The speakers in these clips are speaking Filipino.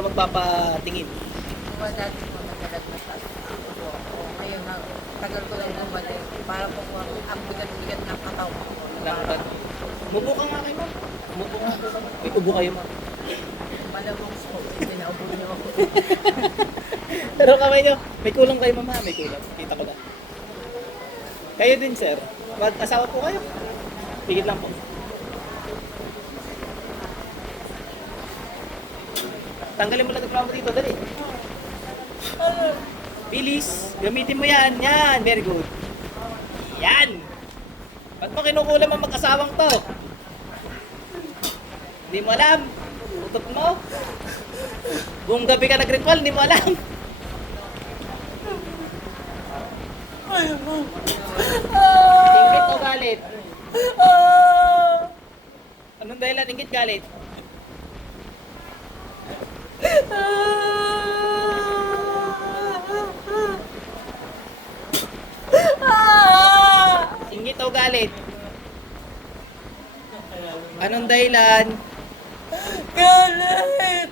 daw magpapatingin. Kung dati po madalag na sa ako po. Ngayon, tagal ko lang bumalik. Para po ang bigat-bigat ng katawan ko. Lakad. Mubo ka nga kayo, ma'am. Mubo nga. May ubo kayo, ma'am. Malamang po. Pinaubo niyo ako. Pero kamay nyo, may kulang kayo, ma'am, ha? May kulang. Kita ko na. Kayo din, sir. Mag-asawa po kayo. Tigit lang po. Tanggalin mo lang ang mo dito, dali. Bilis, gamitin mo yan. Yan, very good. Yan. Ba't mo kinukulam ang mag-asawang to? Hindi mo alam. Utot mo. Buong gabi ka nag-ritual, hindi mo alam. Ingit o galit? Anong dahilan? Ingit, galit? Ingit o galit? Anong dahilan? Galit!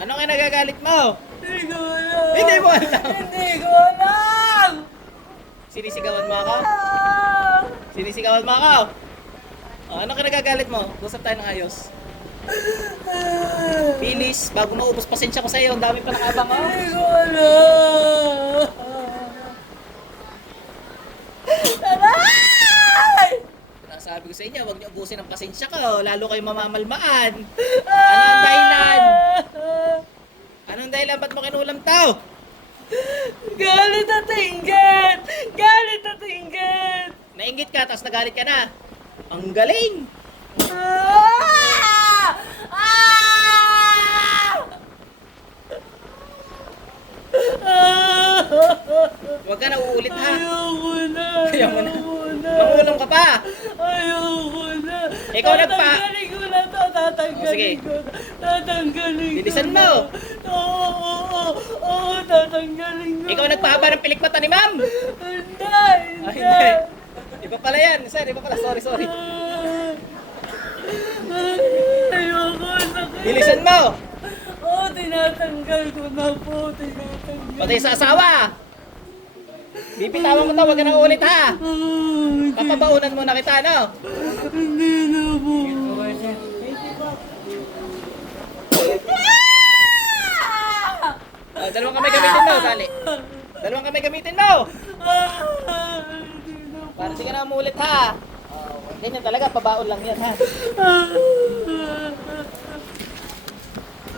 Ano nga nagagalit mo? Hindi ko alam! Hindi mo alam. Hindi ko alam! Sinisigawan mo ako? Sinisigawan mo ako? Oh, ano ka nagagalit mo? Usap tayo ng ayos. Bilis, bago maubos pasensya ko sa iyo, ang dami pa nakabang oh. Hindi ko alam! Taray! Sabi ko sa inyo, huwag niyo ubusin ang pasensya ko, lalo kayo mamamalmaan. Ano ang dahilan? Anong dahilan? Ba't mo kinulam tao? Galit at inggit! Galit at inggit! Nainggit ka, tapos nagalit ka na. Ang galing! Ah! Ah! Huwag ka na uulit ha. Ayoko na! Ayaw mo na. Ayoko na! Mangulam ka pa. Ayoko na! Ikaw nagpa- Tatanggalin ko na to! Tatanggalin Oh, sige. ko na! Tatanggalin ko Bilisan na. mo. Oo, tatanggalin ko. Ikaw nagpahaba ng pilikmata ni ma'am. Hindi! Ah, hindi. Iba pala yan. Sir, iba pala. Sorry. Ayoko, sakit. Bilisan mo. Oo, tinatanggal ko na po. Tinatanggal. Patay sa asawa. Bibitawan mo to. Huwag ka na ulit ha. Papabaunan mo na kita, no? Hindi na po. Dalawang kamay gamitin mo. Dali. Dalawang kamay gamitin mo. Para di ka na umulit ha. Ganyan talaga. Pabaon lang yan ha.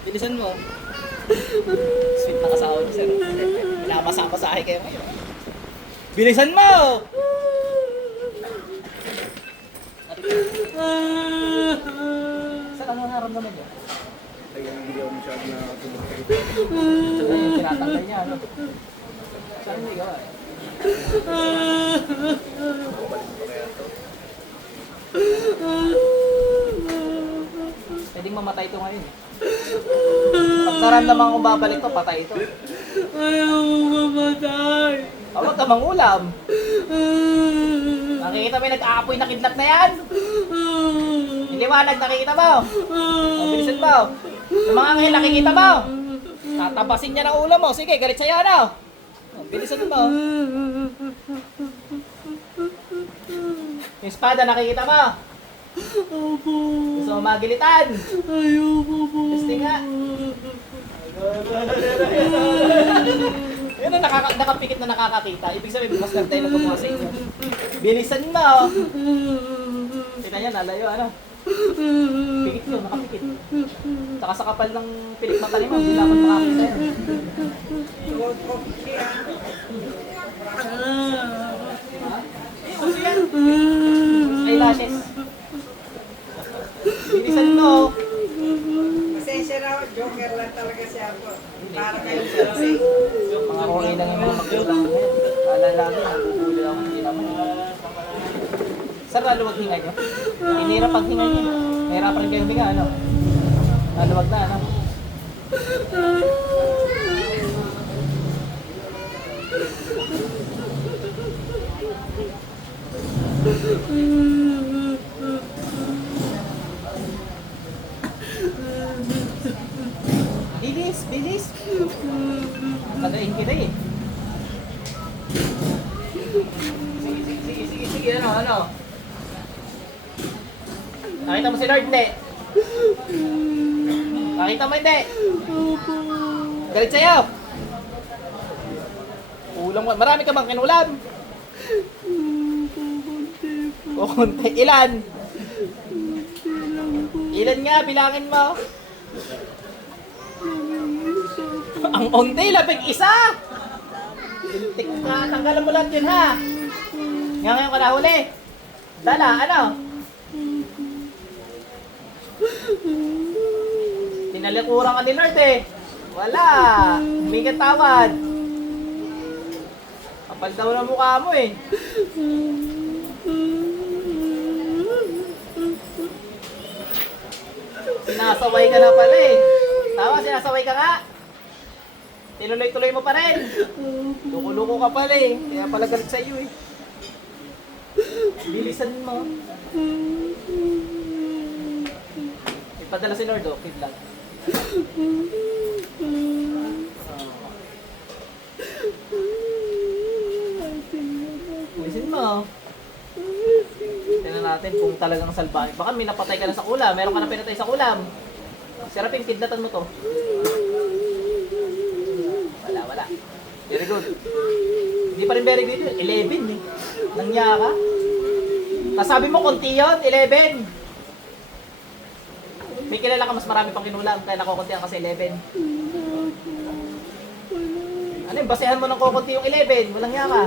Bilisan mo. Sweet na kasawa mo, sir. Pinapasa-pasahe kayo ngayon. Bilisan mo! Sir, ano naramdaman niya? Hindi ako masyado na tumutulog. Ayun, tinatanggal niya, ano? Saan mo igawa eh? Pwedeng mamatay ito ngayon. Pag naramdaman kong babalik to, patay ito. Ayaw mo mamatay. Huwag ka mangulam. Nakikita mo yung nag-aapoy na kidlat na yan? Iliwanag, nakikita mo? Bilisan mo. Yung mga ngayong nakikita mo? Tatabasin niya ng ulo mo. Sige, galit sa'yo, ano? Bilisan mo. Yung espada, nakikita mo? Opo. Gusto mo magilitan? Ayoko po. Gusto nga. Yun ang nakapikit na nakakakita. Ibig sabihin, mas nagtay na gumawa sa inyo. Bilisan mo. Kita niya, nalayo, ano? Pikit yun, nakapikit. Saka sa kapal ng pilik mata ni Ma'am, hindi dapat makakita yan. Ha? Gusto yan. Eyelashes. Bilisan mo. Pasensya na ako, joker lang talaga siya ako. Para kayo Mga okay lang yung mga magulang mo yan. Alalagi, nagugulo ako, hindi naman. Sir, laluwag hinga nyo? Hinirap pag hinga nyo. Nahirapan rin kayo huminga, ano? Laluwag na, ano? Bilis! Bilis, bilis. Tagain kita eh. Sige, ano? Nakita mo si Lord, hindi? Nakita mo, hindi? Galit sa'yo. Ulam mo. Marami ka bang kinulam? O konti. Ilan? Ilan nga? Bilangin mo. Ang onti, labing isa. Tik ka, tanggalan mo lahat yun ha. Ngayon ka na huli. Dala, ano? Tinalikuran ka ni Lord eh. Wala. May katawad. Kapal daw na mukha mo eh. Sinasaway ka na pala eh. Tama, sinasaway ka nga. Tinuloy-tuloy mo pa rin. Luko-luko ka pala eh. Kaya pala galit sa iyo eh. Bilisan mo. Ipadala si Lord oh, kidlat. Bilisan mo. Tingnan natin kung talagang salbahe. Baka may napatay ka na sa kulam. Meron ka na pinatay sa kulam. Serapin, kidlatan mo to. Wala. Very good. Hindi pa rin very good yun. 11 eh. Nangya ka. Kasabi mo konti yun, 11. May kilala ka mas marami pang kinulam, kaya nakukuntihan ka sa 11. Ano yung basehan mo ng kukunti yung 11? Walang niya ka.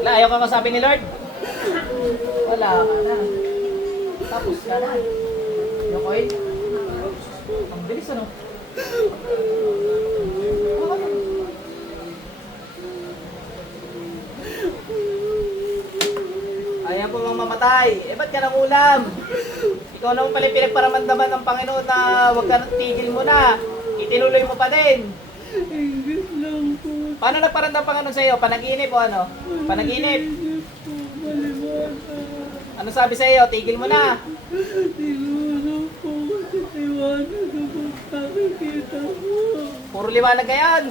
Wala, ayaw ka masabi ni Lord? Wala ka na. Tapos ka na. Yung coin? Ang bilis ano? Ayaw po mang mamatay. Eh, ba't ka nang ulam? Ikaw naman pala pinagparamandaman ng Panginoon na huwag ka tigil mo na. Itinuloy mo pa din. Paano nagparandam Panginoon sa iyo? Panaginip o ano? Panaginip? Ano sabi sa iyo? Tigil mo na. Puro liwanag na yan.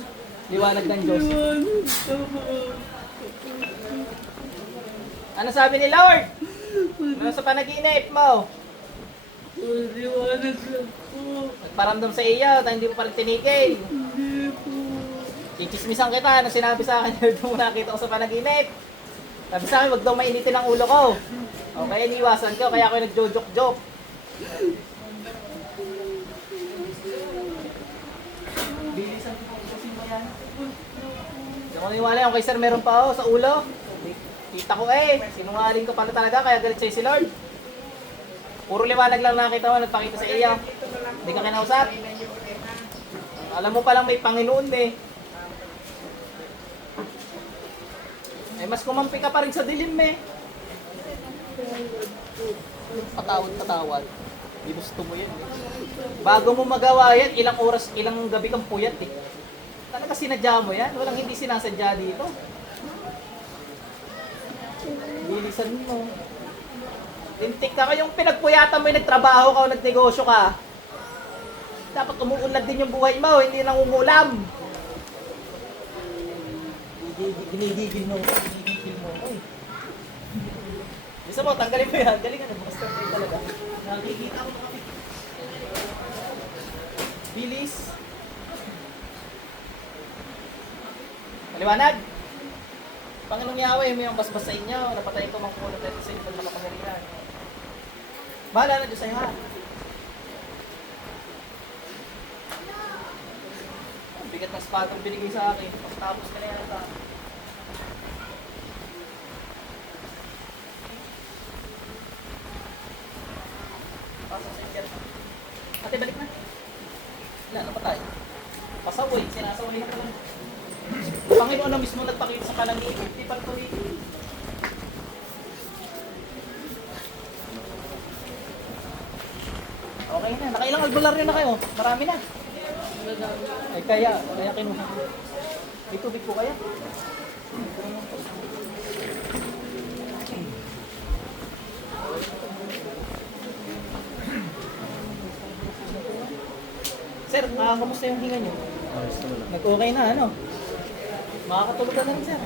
Liwanag ng Diyos. Ano sabi ni Lord? Ano sa panaginip mo? Nagparamdam sa iyo, hindi mo pa rin tinigil. Chichismisan kita, ano sinabi sa akin, nung nakita ko sa panaginip. Sabi sa akin, wag daw mainitin ang ulo ko. Okay, iniwasan ko, kaya ako nagjo-joke-joke. Bilisan ko kasi mo yan. Hindi ako niwala yung kay sir meron pa ako sa ulo. Kita ko eh, sinungaling ko pala talaga, kaya galit sa'yo si Lord. Puro liwanag lang nakita mo, nagpakita sa iyo. Hindi ka kinausap. Alam mo palang may Panginoon eh. Eh, mas kumampi ka pa rin sa dilim eh. Patawad. Ginusto mo yan eh. Bago mo magawa yan, ilang oras, ilang gabi kang puyat eh. Talaga sinadya mo yan. Walang hindi sinasadya dito. Bilisan mo. Lintik ka kayong pinagpuyatan mo yung nagtrabaho ka o nagnegosyo ka. Dapat umuunlad din yung buhay mo, hindi nangungulam. Dinigigil mo. Oy. Bisa mo, tanggalin mo yan. Galing ano, bukas tayo talaga. Nakikita ko na kami. Bilis. Maliwanag. Panginoong Yahweh, may ang basbas sa inyo. Napatay ko mang kulot at sa inyo ng makapangyarihan. Bahala na Diyos sa'yo ha. Ang bigat ng spatong binigay sa akin. Tapos ka na yata. Pasok sa inyo. Ate, balik na. Wala na pa tayo. Pasaway, sinasaway na pala. Panginoon na mismo nagpakita sa panangin. Hindi pa ito rin. Okay na. Nakailang albularyo na kayo. Marami na. Ay kaya kinuha. May tubig po kaya? sir, kamusta yung hinga niyo? Nag-okay na, ano? Makakatulog ka na rin, sir.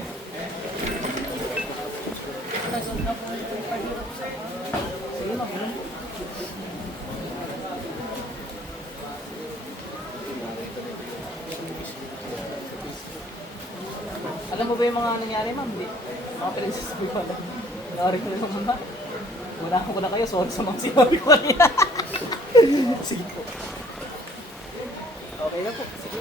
Sige, ma'am. Alam mo ba yung mga nangyari, ma'am? Hindi. Mga pinagsasabi ko alam. Nangyari ko lang muna. Unahan ko na kayo. Sorry sa mga sinabi ko kanina. Sige po. Okay na po. Sige.